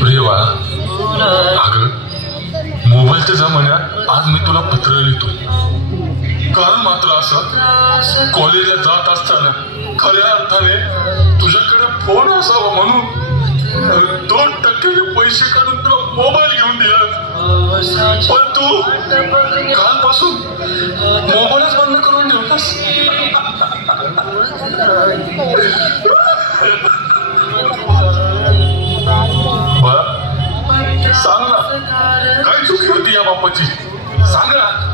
प्रिय बाळा, अगं मोबाईलच्या जमान्यात आज मी तुला पत्र लिहितो. काल मात्र असं कॉलेजला जात असताना खऱ्या अर्थाने तुझ्याकडे फोन असावा म्हणून 2% पैसे काढून तुला मोबाईल घेऊन दिला. पण तू कालपासून मोबाईलच बंद करून ठेवलास. सांग ना, काय चुकी होती या बापाची? सांग ना.